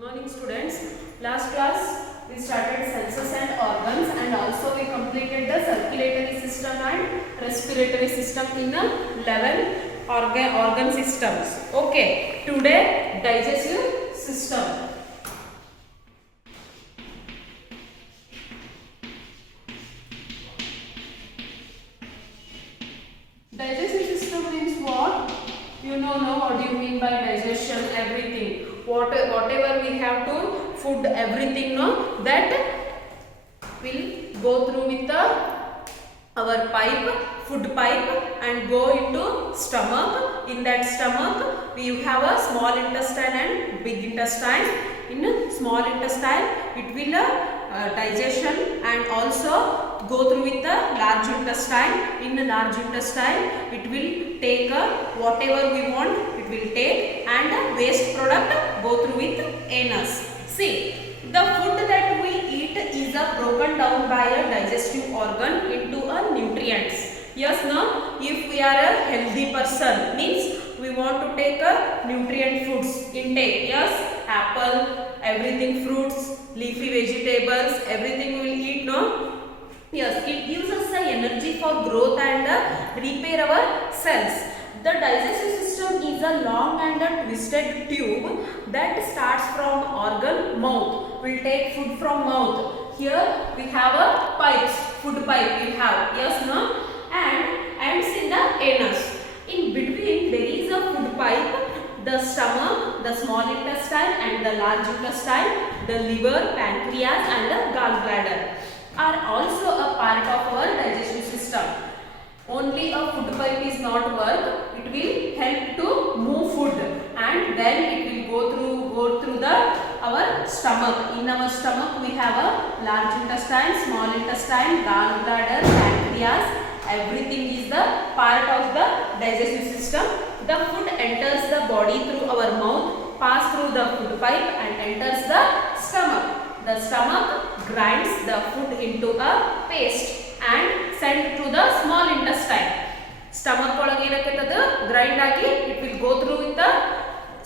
Morning students. Last class we started senses and organs and also we completed the circulatory system and respiratory system in 11 organ systems. Okay, today digestive system. Digestive system means what? You know what do you mean by digestion? Everything. Whatever we have to food, everything that will go through with our food pipe and go into stomach. In that stomach we have a small intestine and big intestine. In small intestine it will digestion and also go through with the large intestine. In the large intestine it will take whatever we want, it will take, and waste product go through with anus. See, the food that we eat is broken down by a digestive organ into a nutrients. Yes, no? If we are a healthy person, means we want to take a nutrient foods intake. Yes, apple, everything, fruits, leafy vegetables, everything we will eat, no? Yes, it gives us the energy for growth and repair our cells. The digestive system is a long and a twisted tube that starts from organ mouth. We will take food from mouth. Here we have a pipes, food pipe we have. Yes, no? And ends in the anus. In between there is a food pipe, the stomach, the small intestine and the large intestine, the liver, pancreas and the gallbladder are also a part of our digestive system. Only a food pipe is not work. It will help to move food and then it will go through our stomach. In our stomach we have a large intestine, small intestine, gallbladder, pancreas. Everything is the part of the digestive system. The food enters the body through our mouth, pass through the food pipe and enters the stomach. The stomach grinds the food into a paste and sent to the small intestine. Stomach ಒಳಗೆ ಏನಾಗ್ತದೆ grind ಆಗಿ it will go through with the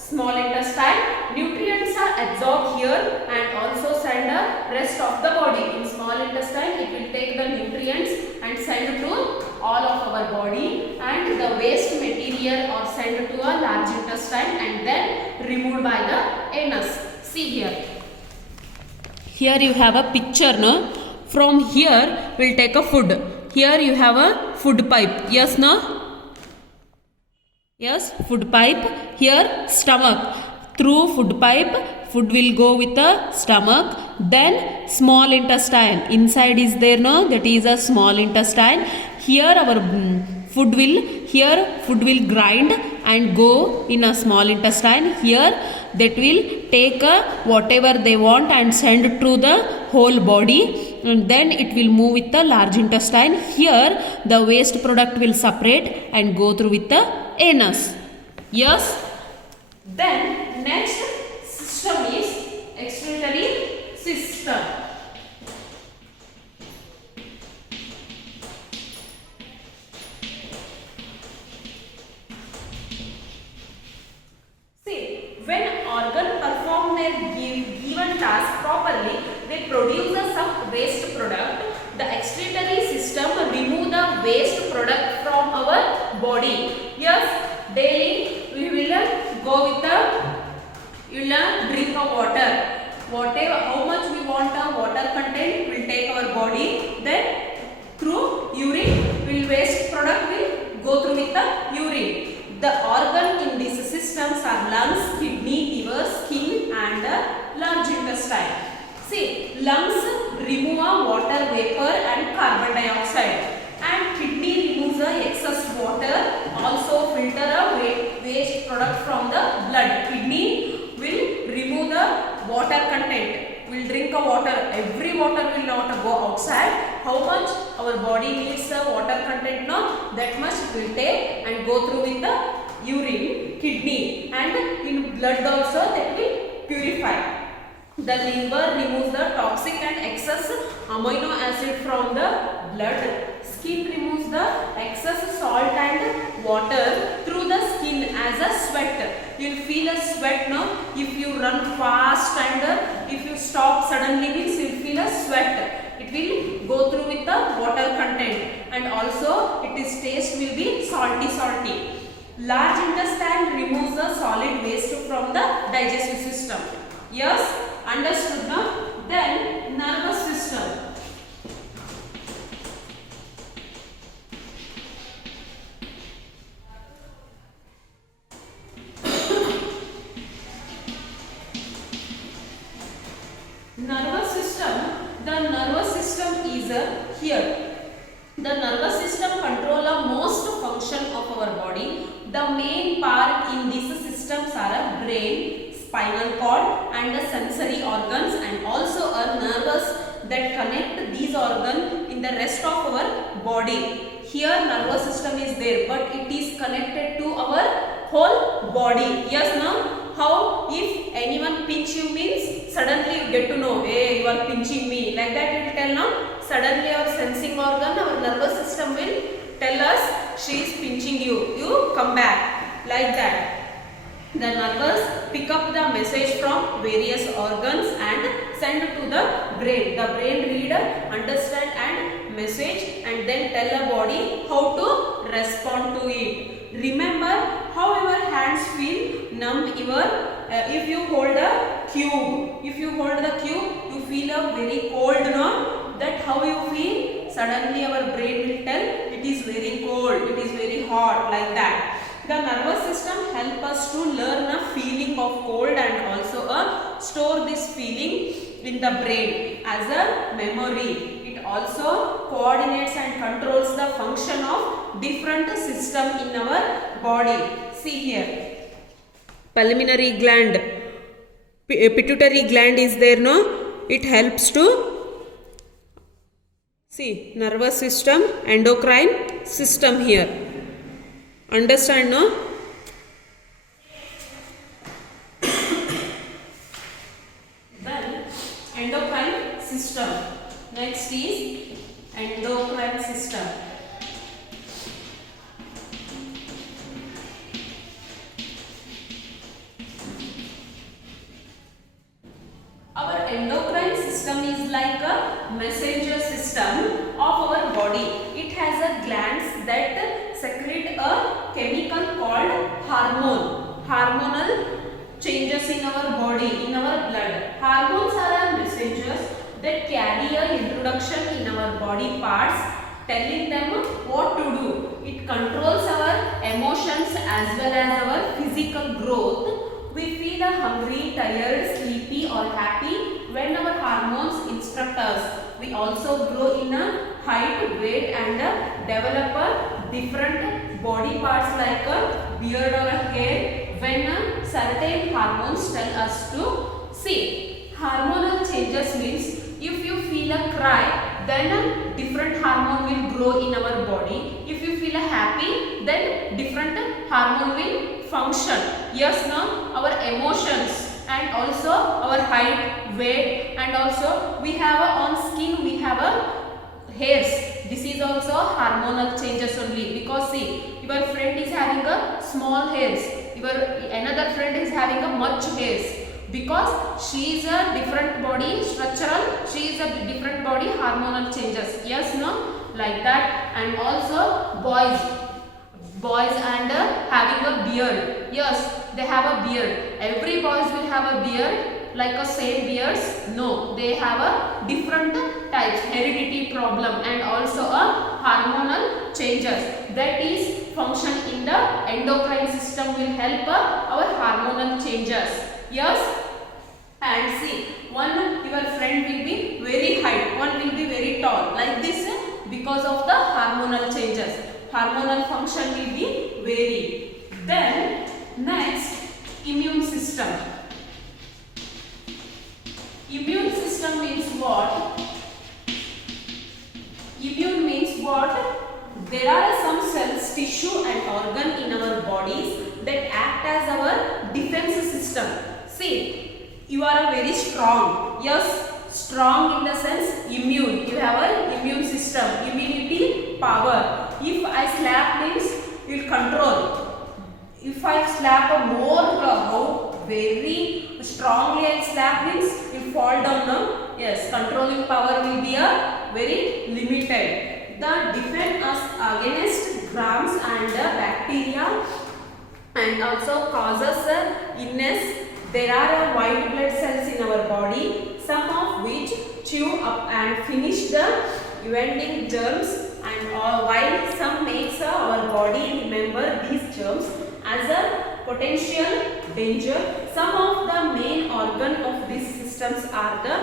small intestine. Nutrients are absorbed here and also send the rest of the body. In small intestine it will take the nutrients and send to all of our body, and the waste material are sent to a large intestine and then removed by the anus. See here. Here you have a picture, no? From here we'll take a food. Here you have a food pipe. Yes, no? Yes, food pipe. Here stomach. Through food pipe, food will go with the stomach. Then small intestine. Inside is there, no? That is a small intestine. Here our food will grind and go in a small intestine. Here that will take whatever they want and send to the whole body, and then it will move with the large intestine. Here the waste product will separate and go through with the anus. Yes. Then next system is excretory system. When organ perform their given task properly, they produce some waste product. The excretory system remove the waste product from our body. Yes, daily we will go with the drink of water. Whatever, how much we want water content will take our body. Then through urine, waste product will go through with the urine. The organ in these systems are lungs, kidney, liver, skin and large intestine. See, lungs remove water vapor and carbon dioxide, and kidney removes the excess water, also filter waste product from the blood. Kidney will remove the water content. Will drink a water. Every water will not go outside. How much our body needs the water content, no? That much will take and go through with the urine, kidney, and in blood also that will purify. The liver removes the toxic and excess amino acid from the blood. Skin removes the excess salt and water through the skin as a sweat. You'll feel a sweat, no? If you run fast and if you stop suddenly means you'll feel a sweat. It will go through with the water content, and also its taste will be salty. Large intestine removes the solid waste from the digestive system. Yes, understood, no? Then nervous system. Nervous system. The nervous system is here. The nervous system controls most function of our body. The main part in these systems are brain, spinal cord, and the sensory organs, and also a nervous that connect these organs in the rest of our body. Here nervous system is there, but it is connected to our whole body. Yes, now how if anyone pinch you means suddenly you get to know, hey, you are pinching me, like that you will tell, now suddenly our sensing organ, our nervous system will tell us she is pinching you, you come back, like that. The nerves pick up the message from various organs and send to the brain. The brain read, understand and message, and then tell the body how to respond to it. Remember how your hands feel numb if you hold a cube. If you hold the cube, you feel a very cold, no? That how you feel? Suddenly our brain will tell it is very cold, it is very hot, like that. The nervous system help us to learn a feeling of cold and also store this feeling in the brain as a memory. It also coordinates and controls the function of different system in our body. See here, pulmonary gland, pituitary gland is there, no? It helps to see nervous system, endocrine system here. Understand, no? Then endocrine system. Next is endocrine system. Our endocrine system is like a messenger system of our body. It has a glands that secrete a chemical called hormone. Hormonal changes in our body, in our blood. Hormones are messengers that carry a introduction in our body parts, telling them what to do. It controls our emotions as well as our physical growth. We feel hungry, tired, sleepy or happy when our hormones instruct us. We also grow in a height, weight and develop a different body parts like a beard or a hair when certain hormones tell us to see. Hormonal changes means if you feel a cry, then a different hormone will grow in our body. If you feel happy, then different hormone will function. Yes, now our emotions and also our height, weight, and also we have on skin we have a hairs. This is also hormonal changes only, because see, your friend is having a small hairs, your another friend is having a much hairs, because she is a different body structural, she is a different body hormonal changes. Yes, no, like that. And also boys and having a beard. Yes, they have a beard. Every boys will have a beard like a same beards. No, they have a different types, heredity problem and also a hormonal changes. That is function in the endocrine system will help our hormonal changes. Yes, and see, one your friend will be very height, one will be very tall, like this because of the hormonal changes. Hormonal function will be vary. Then next, immune system. Immune system means what? Immune means what? There are some cells, tissue and organ in our bodies that act as our defense system. See, you are very strong. Yes, strong in the sense immune. You have an immune system, immunity power. If I slap means you will control. if I slap a more, how very strongly I slap means it will fall down now. Yes, controlling power will be a very limited. The defend us against grams and bacteria and also causes illness. There are white blood cells in our body, some of which chew up and finish the evading germs, and while some makes our body remember these germs as a potential danger. Some of the main organ of these systems are the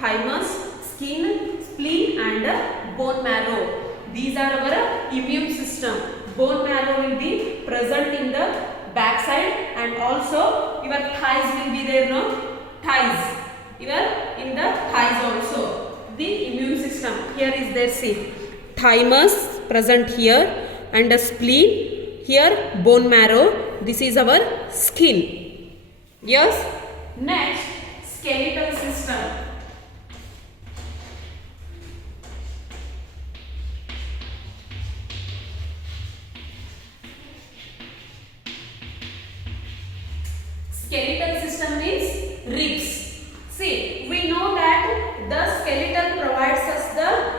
thymus, skin, spleen and bone marrow. These are our immune system. Bone marrow will be present in the backside, and also your thighs will be there, no? Thighs. Your in the thighs also. The immune system. Here is there, see. Thymus present here and the spleen. Here bone marrow. This is our skin. Yes. Next, skeletal system. Skeletal system means ribs. See, we know that the skeleton provides us the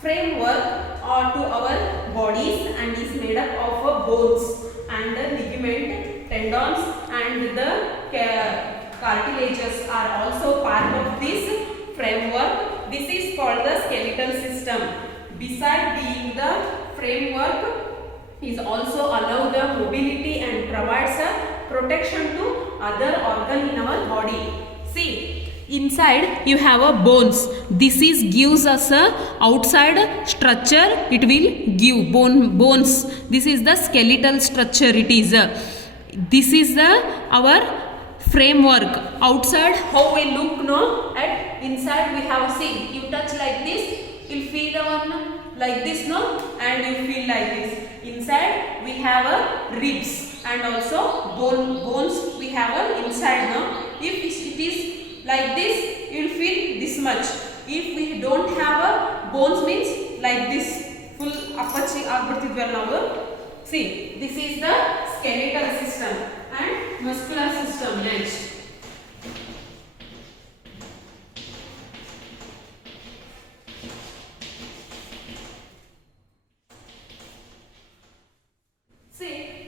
framework to our bodies and is made up of bones and the ligament, tendons and the cartilages are also part of this framework. This is called the skeletal system. Beside being the framework, is also allow the mobility and provides a protection to other organ in our body. See, inside you have a bones. This is gives us a outside structure. It will give bones. This is the skeletal structure. It is this is our framework. Outside how we look, no, at inside we have, see, you touch like this, you'll feel the one like this, no, and you feel like this. Inside we have a ribs and also bones we have a inside, no. If it is like this, you will feel this much. If we don't have a bones means like this, full apachi agbartidwal now. See, this is the skeletal system and muscular system. Next,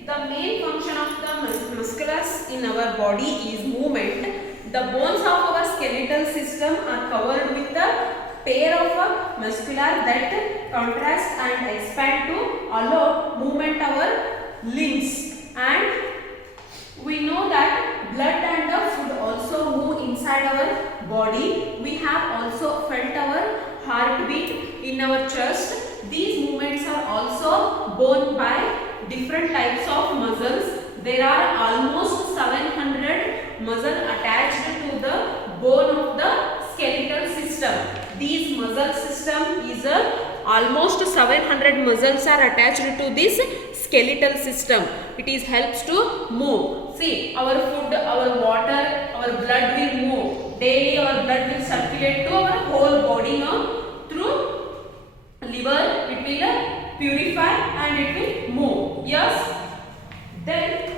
the main function of the musculus in our body is movement. The bones of our skeletal system are covered with a pair of muscular that contrast and expand to allow movement our limbs. And we know that blood and the food also move inside our body. We have also felt our heartbeat in our chest. These movements are also borne by different types of muscles. There are almost 700 muscles attached to the bone of the skeletal system. These muscle system is almost 700 muscles are attached to this skeletal system. It is helps to move. See, our food, our water, our blood will move. Daily our blood will circulate to our whole body now. Through liver, it will purify and it will move. Yes. Then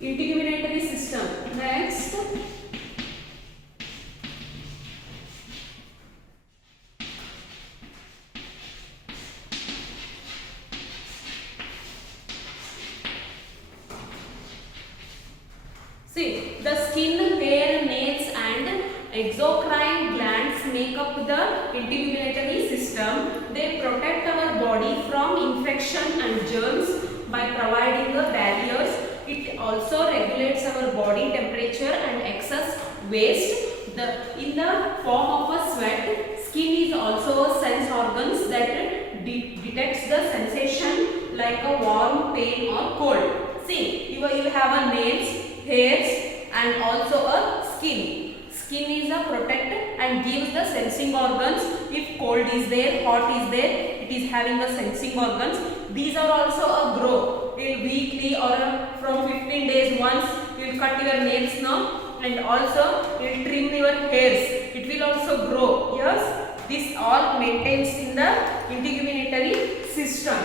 integumentary system. Next, see, the skin, hair, nails and exocrine glands make up the integumentary system. They protect our body from infection and germs by providing the barriers. It also regulates our body temperature and excess waste. In the form of a sweat, skin is also a sense organs that detects the sensation like a warm, pain or cold. See, you have a nails, hairs and also a skin. Skin is a protect and gives the sensing organs. If cold is there, hot is there, it is having the sensing organs. These are also a grow. Weekly or from 15 days once you will cut your nails now, and also you will trim your hairs. It will also grow. Yes, this all maintains in the integumentary system.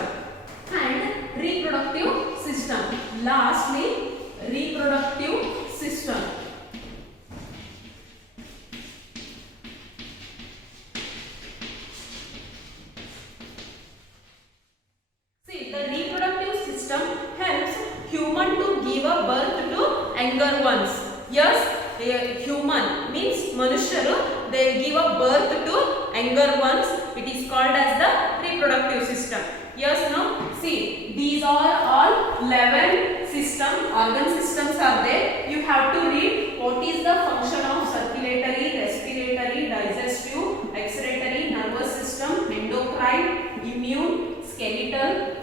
And reproductive system. Lastly, reproductive system. See, the reproductive system helps human to give a birth to younger ones. Yes, human means manusharu, they give a birth to younger ones. It is called as the reproductive system. Yes, no? See, these are all 11 system, organ systems are there. You have to read what is the function of circulatory, respiratory, digestive, excretory, nervous system, endocrine, immune, skeletal,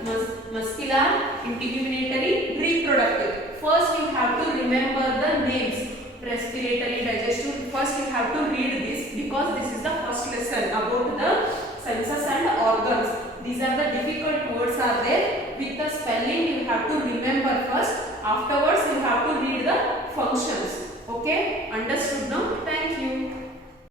muscular, integumentary, reproductive. First you have to remember the names. Respiratory, digestive. First you have to read this because this is the first lesson about the senses and organs. These are the difficult words are there. With the spelling you have to remember first. Afterwards you have to read the function.